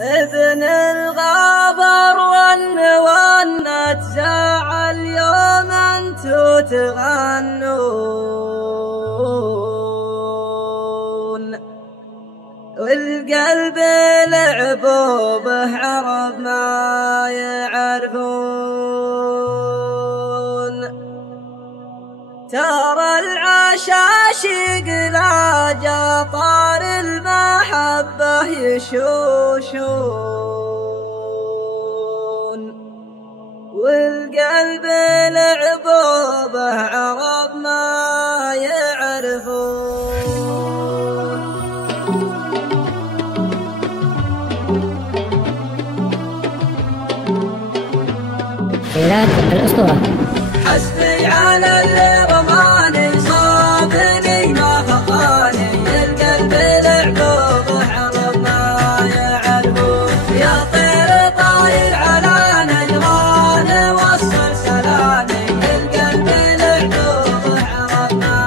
ابن الغابر والنوى تزاع اليوم انتو تغنون، والقلب لعبوا به عرب ما يعرفون. ترى العشاشق لا جطار المحبة يشوشون، والقلب لعبوا به عرب ما يعرفون. خيرات الأسطورة. حسبي على اللي رماني صابني ما خطاني، القلب لعبوا به عرب ما يعرفون. يا طير طاير على نجران وصل سلامي، القلب لعبوا به عرب ما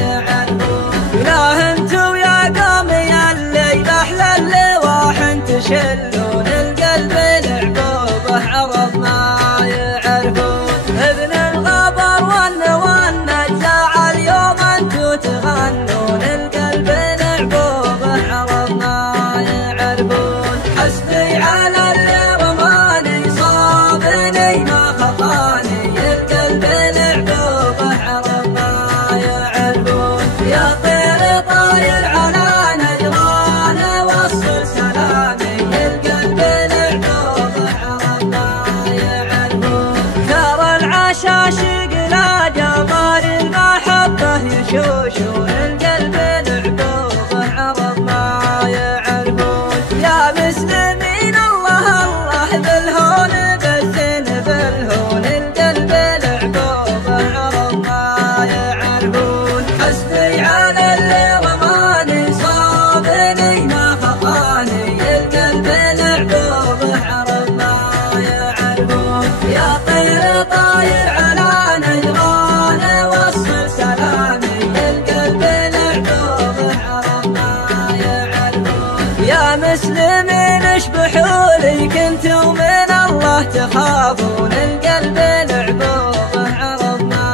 يعرفون. إله انتو يا قومي الليل احلى اللواح تشلون، القلب لعبوا به عرب ما يعرفون. ابن الغبر والنوى تزاع اليوم انتو تغنون، القلب لعبوا به عرب ما يعرفون. حسبي على اللي رماني صابني ما خطاني، القلب لعبوا به عرب ما يعرفون. يا طير طاير على نجران وصل سلامي، القلب لعبوا به عرب ما يعرفون. ترى العشاشق لا جبار المحبة يشوشون، القلب لعبوا به عرب ما يعرفون. يا مسلمين الله الله بالهون بالزين بالهون، القلب لعبوا به عرب ما يعرفون. حسبي على اللي رماني صابني ما خطاني، القلب لعبوا به عرب ما يعرفون. يا طير طاير على نجران وصل سلامي، القلب لعبوا به عرب ما يعرفون. يا مسلمين اشبحوا لي كنتم من الله تخافون، القلب لعبوا به عرب ما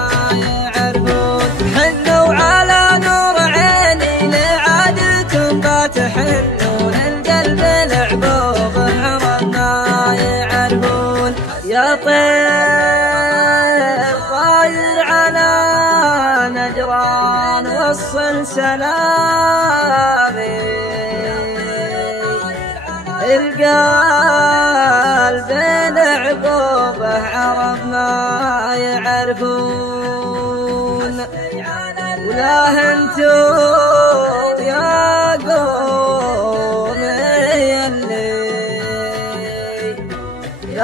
يعرفون. حنوا على نور عيني لعادكم باتحنون، القلب لعبوا به عرب ما يعرفون. يا طير طاير على نجران وصل سلامي، القلب لعبوا به عرب ما يعرفون. ولا انتو يا قومي اللي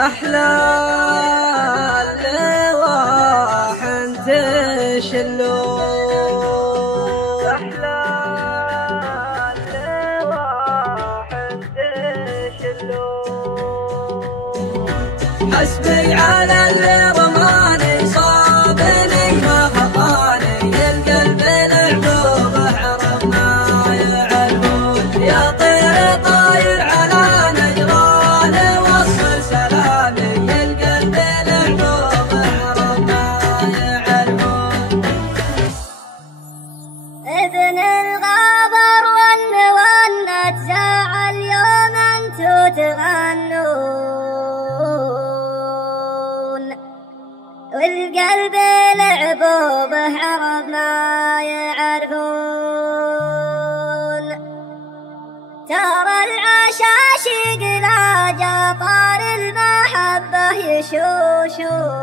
احلى اللواح تشلون، احلى اللواح تشلون. حسبي على اللي رماني صابني ما خطاني، القلب لعبوا به عرب ما يعرفون. يا طير طاير على نجران وصل سلامي، القلب لعبوا به عرب ما يعرفون. ابن الغابر والنوى تزاع اليوم انتو تغنون، والقلب لعبوا به عرب ما يعرفون. ترى العشاشق لا جطار المحبة يشوشون،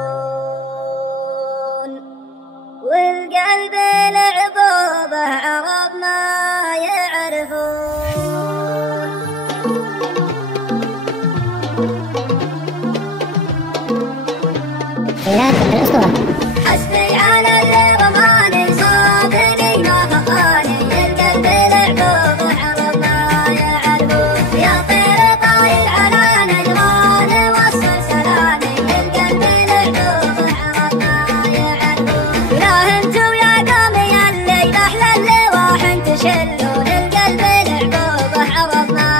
والقلب لعبوا به عرب ما يعرفون. خيرات الأسطورة. حسبي على اللي رماني صابني ما خطاني، القلب لعبوا به عرب ما يعرفون. يا طير طاير على نجران وصل سلامي، القلب لعبوا به عرب ما يعرفون. إله انتو يا قومي الليل احلى اللواح تشلون، القلب لعبوا به عرب ما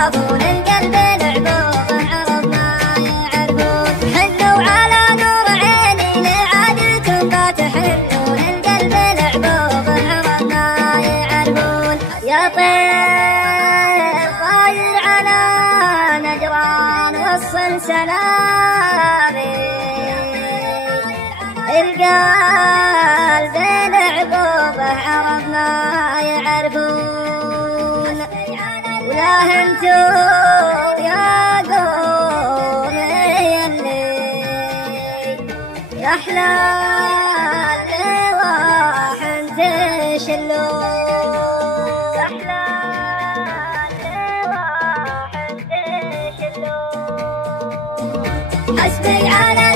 يخافون القلب العقوبة عرب ما يعرفون حنوا على نور عيني لعادكم ما تحنون القلب العقوبة عرب ما يعرفون يا طير طاير على نجران وصل سلامي القلب العقوبة عرب ما يعرفون ولا انتو يا قوم اللي يا احلى اللواح تشلون احلى اللواح تشلون حسبي على